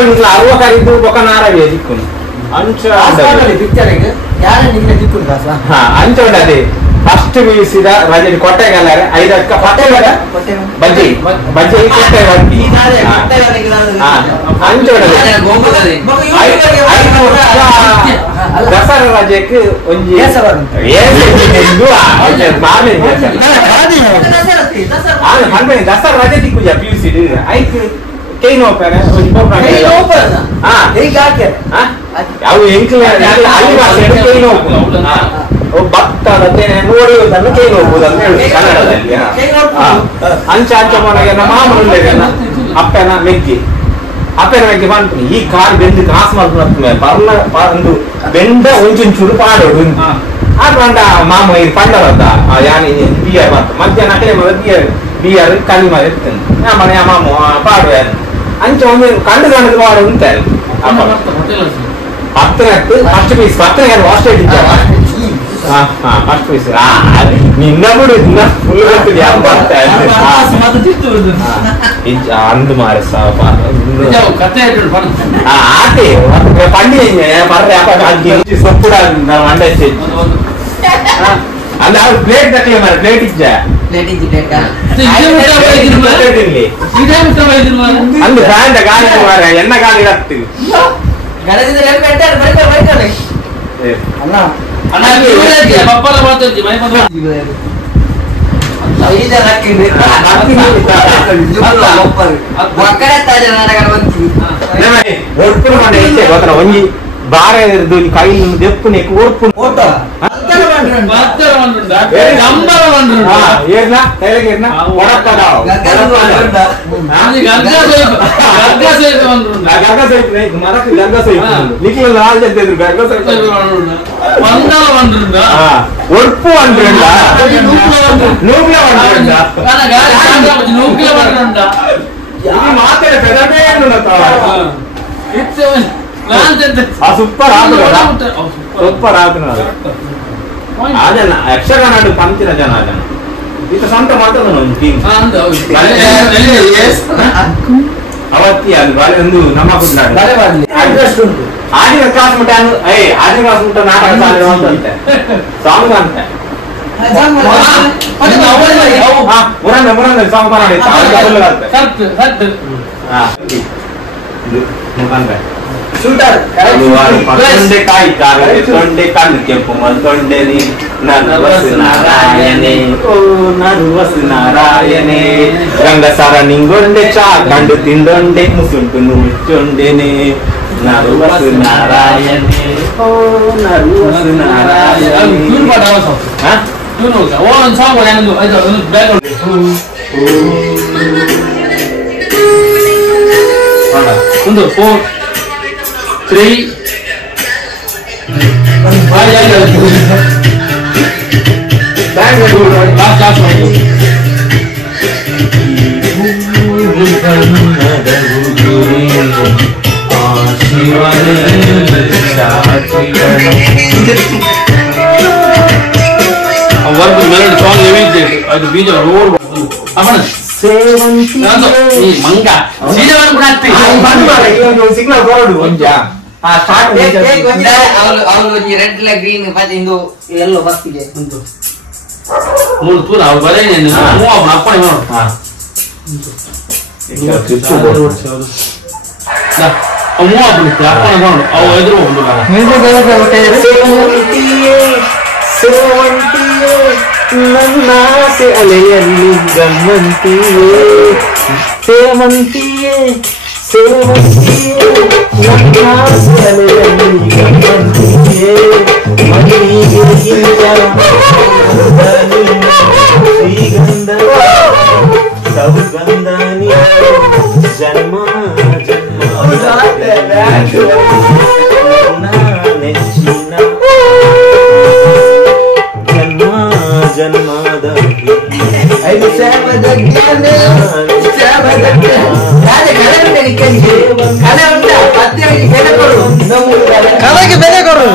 ఇంట్లో అరవకరిదు ఒక నారవే దిక్కును అంచోండి అది ఫస్ట్ వీసిద రజని కొట్టగలరు 5 అక్క పట్టేగల బజ్జీ బజ్జీ కొట్టే వాడికి అంచోండి దసరా రజకి ಒಂಜಿ దసరా రజ దిక్కు పిలిసిడు ఐక్ ಕೈ ನೋಡ್ತಾರೆ ಅವು ಎಂಕ್ಲೆ ಕೈ ನೋವು ಭಕ್ತದ ನೋಡುವುದನ್ನು ಕೈ ನೋವುವುದು ಅಂತ ಹೇಳಿ ಕನ್ನಡದಲ್ಲಿ ಅಂಚ ಅಂಚ ಮನೆಗೆ ನಮ್ಮ ಮಾಮೂಲಿ ಅಪ್ಪನ ಮೆಗ್ಗಿ ಅಪ್ಪನ ಮೆಗ್ಗಿ ಬಂತು ಈ ಕಾರ್ ಬೆಂದು ಕಾಸು ಮಾಡ್ಕೊಂಡು ಒಂದು ಬೆಂದ ಒಂಚೂರು ಪಾಡೋಡು ಅದು ಬಂದ ಮಾಮ ಇದು ಪಂಡವದ್ದ ಯಾನಿ ಬಿಯರ್ ಬಂತು ಮಧ್ಯಾಹ್ನ ಕೈ ಬಿಯರ್ ಕಲಿ ಮಾಡಿ ಇರ್ತೇನೆ ಮನೆ ಮಾಮ ಪಾಡುವ ಅಂಚ ಒಂದು ಕಂಡು ಕಂಡು ಮಾಡು ಉಂಟಲ್ಲ ಪತ್ತನತ್ತು ಫಸ್ಟ್ ಪೀಸ್ ಪತ್ತನ ಆಸ್ಟ್ರೇಟ್ ಇದ್ದಾವ ಫಸ್ಟ್ ಪೀಸ್ ನಿನ್ನ ಬಿಡು ಇನ್ನ ಫುಲ್ ಗೊತ್ತಿದೆ ಅಂದು ಮಾರ ಆತೆ ಪಂಡಿ ಬರ್ರೆ ಸೊಪ್ಪುಡ ಮಂಡ ಅಂದ ಅವ್ರು ಪ್ಲೇಟ್ ತಕ್ಕಲೆ ಮಾರ ಪ್ಲೇಟ್ ಇಜ್ಜ ಅಂದು ಫ್ಯಾನ್ ಗಾಳಿ ಮಾರ ಎಣ್ಣ ಗಾಳಿ ಇರತ್ತು ಒಂಜಿ ಬಾರ ಕೈ ದೆಪ್ಪು ನೆಕ್ ಓಡ್ಪು ಒಡ್ಪು ಮಾತಾಡ ಸೂಪರ್ ಸೂಪರ್ ಅದನ್ನ ಯಕ್ಷಗಾನ ಪಂಚಿನ ಜನ ಅದನ್ನ ಈಗ ಸ್ವಂತ ಮಾತಾಡ ಅವತ್ತಿ ಅದು ಬಾಳೆ ಒಂದು ನಮ್ಮ ಆದಿನ ಕ್ಲಾಸ್ ಮುಟ್ಟ ಆದಿನ ಕ್ಲಾಸ್ ಮುಟ್ಟ ನಾಟಕ ಅಂತೆ ಸಾಂಗ್ ಅಂತೆ ಮುರಂದ ಸಾಂಗ್ ಮಾಡಿ ತೊಂಡೆಕಾಯಿ ತೊಂಡೆ ಕಣ್ಣು ಕೆಂಪು ತೊಂಡೆನಿ ನರ್ವಸ್ ನಾರಾಯಣೆ ಓ ನರ್ವಸ್ ನಾರಾಯಣೆ ಗಂಗಸರ ನಿಂಗೊಂಡೆ ಚಾ ಕಂಡು ತಿಂದೊಂಡೆ ಮುಸುಂಟು ಮುಚ್ಚೊಂಡೆನೆ ನರ್ವಸ್ ನಾರಾಯಣೆ ಓ ನರ್ವಸ್ ನಾರಾಯಣೆ ಒಂದು 4 3 ಸಿಗ್ನಲ್ ಬೋರ್ಡ್ ಒಂಜಾ ರೆಡ್ ಗ್ರೀನ್ ಇಂದು ಎಲ್ಲೋ ಬಸ್ತಿಗೆ ಉಂಟು ಮೂರು ತೂರ ಅವ್ರು ಬರೇನೇನು ಅಪ್ಪಣೆ ಅಪ್ಪಣೆ ನೋಡು ಅವು ಎದುರು ನನ್ನಾಸೆ ಅಲೆಯಲ್ಲಿ ಗಮ್ಮಂತಿಯೇ ಸೇವಂತಿಯೇ ಸೇವಂತಿಯೇ ನನ್ನಾಸೆ ಅಲೆಯಲ್ಲಿ ಗಮ್ಮಂತಿಯೇ ಮಲ್ಲಿಗೆ ಶ್ರೀಗಂಧ ಸೌಗಂಧನಿ ಜನ್ಮ ನೆಚ್ಚಿನ ಜನ್ಮದ ಐದು ಸೇವದ ಕಲೆಗೆ ಬೆಲೆ ಕೊಡು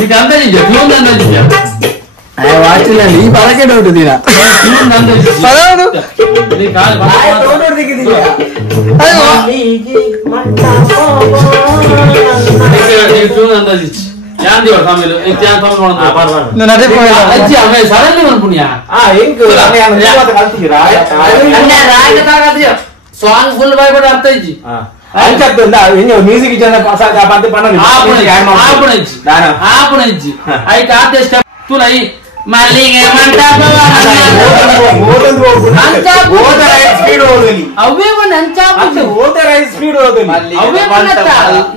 ಈ ವಾಚಿನಲ್ಲಿ ಬರಕೆ ಡೌಟ್ ಇದೀರಾ ಸಾಂಗ್ ಫುಲ್ ಬಾಯ್ಬಡ ಅರ್ಥ ಇಜ್ಜಿ ಮ್ಯೂಸಿಕ್ ಆಯ್ತು ಆತ ಸ್ಟೆಪ್ ತುಲೈ ಮಲ್ಲಿಗೆ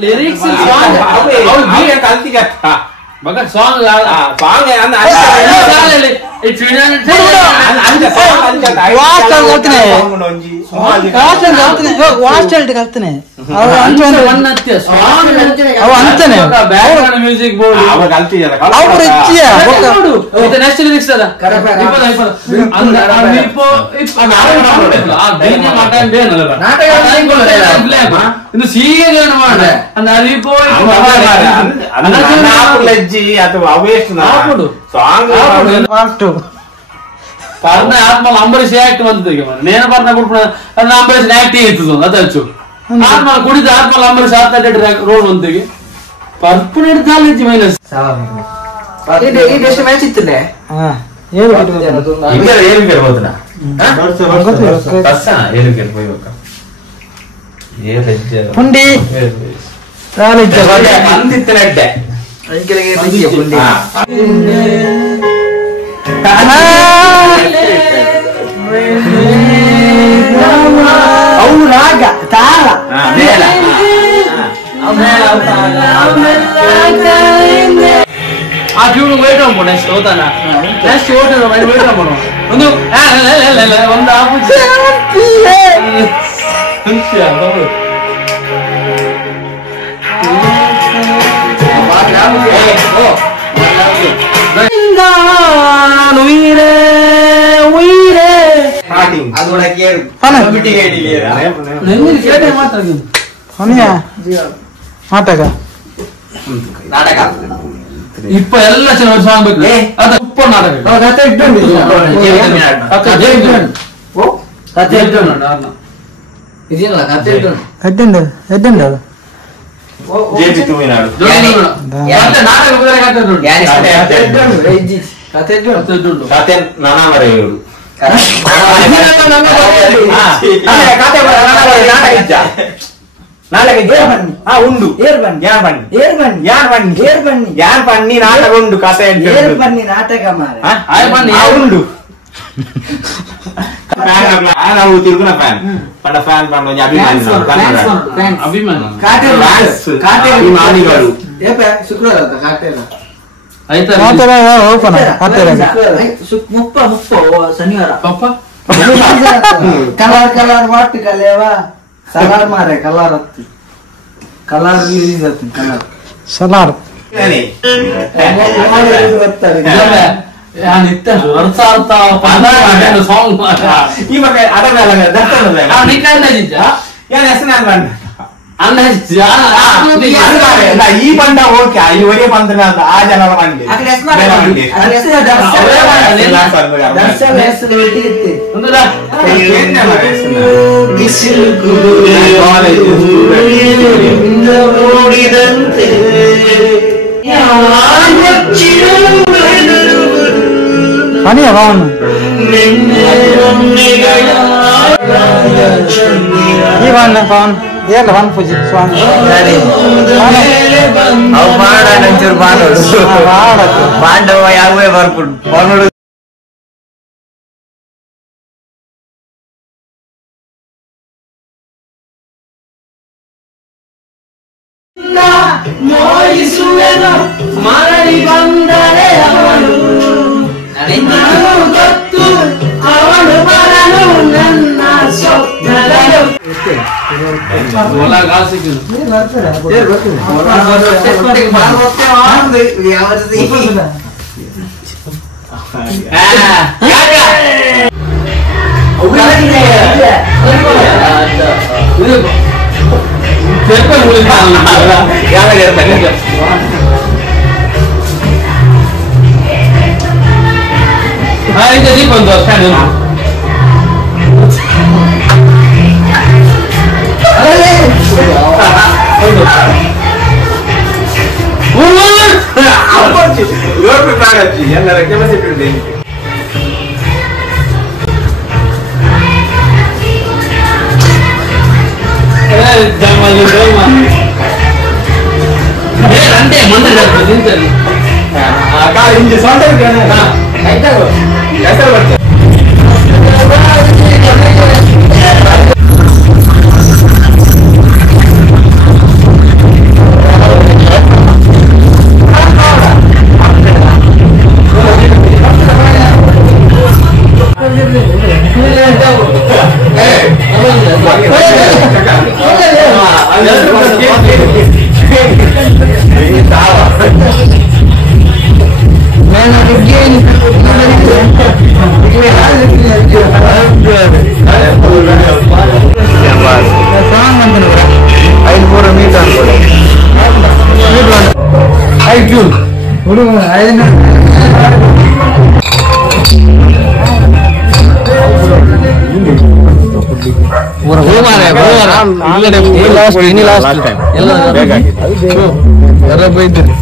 ಲಿರಿಕ್ಸ್ ಸಾಂಗ್ ಮ್ಯೂಸಿಕ್ ಇನ್ನು ಸೀಗೆ പറഞ്ഞ ആത്മാവ് അമ്പരീഷ് ആക്ട് വന്നത് നേരെ പറഞ്ഞ അമ്പരീഷ് ആക്ടിങ് എത്തുന്നു അതച്ചു ആത്മാവ് കുടിച്ച് ആത്മാവ് അമ്പരീഷ് ആർത്തായിട്ട് റോൾ വന്നത് പർപ്പിൾ എടുത്താലും മൈനസ് ಮ್ಯಾಚ್ ಇತ್ತಿല്ലേ ಪುಂಡಿ ಅಂದಿತ್ತನಡ್ಡೆ ಅವು ರಾಗ ತಾಳ ಆ ಟ್ಯೂನ್ ವೇಟ್ ಮಾಡ್ಬೋದು ನೆಕ್ಸ್ಟ್ ಹೋತಾನ ನೆಕ್ಸ್ಟ್ ವೇಟ್ ಮಾಡೋಣ ಒಂದು ಒಂದು ಆಪುಜಿ ಇಪ್ಪ ಎಲ್ಲ ಚೆನ್ನಾಗಿ ಸಾಂಗ್ ಬೇಕು ಅದ ಸೂಪರ್ ನಾಟಕ ఉండు పన్ని నాటక ఉండు కథ పన్ని నాటక ఉండు ನಾವು ತಿರುಗುನ ಫ್ಯಾನ್ ಪಂಡ ಫ್ಯಾನ್ ಪಂಡ ಅಭಿಮಾನಿಗಳು ಶುಕ್ರವಾರ ಶನಿವಾರ ಕಲರ್ ಕಲರ್ ವಾಟ್ ಕಲೇವಾ ಸಲಾರ್ ಮಾರೆ ಕಲರ್ ಹತ್ತಿ ಕಲರ್ ರಿಲೀಸ್ ಆಯ್ತು ಕಲರ್ ಸಲಾರ್ ಸಾಂಗ್ ಈ ಬಂಡ ಓಕೆ ಈ ಒಳ್ಳೆ ಬಂದ ಆ ಜನರ ಬಂಡಿ పని అవను ಇವನ್ ಫೋನ್ ಏನ್ ಒನ್ ಪೂಜಿ ಸ್ವಾಮಿ ಅವು ಮಾಡ ನಂಚೂರು ಮಾಡೋದು ಪಾಂಡವ ಯಾವೇ ಬರ್ಬಿಟ್ಟು ಬರ್ಬಿಡು ಮರಳಿ ಬಂದರೆ ಅವನು ಗೊತ್ತು ಅವನು ಬರಲು ನನ್ನ ಸ್ವಪ್ನಗಳು ಐದು ದೀಪ ಒಂದು ಸ್ಟ್ಯಾಂಡ್ ಎಲ್ಲರ ಕೆಲಸ ಇಟ್ಟಿದೆ ಅಂತೆ ಮಂದಿರ ಇಂಜಿ ಸೌಂಡ್ ಹೆಸರು ಬರ್ತದೆ ಎಲ್ಲ ಬೈದ್ರಿ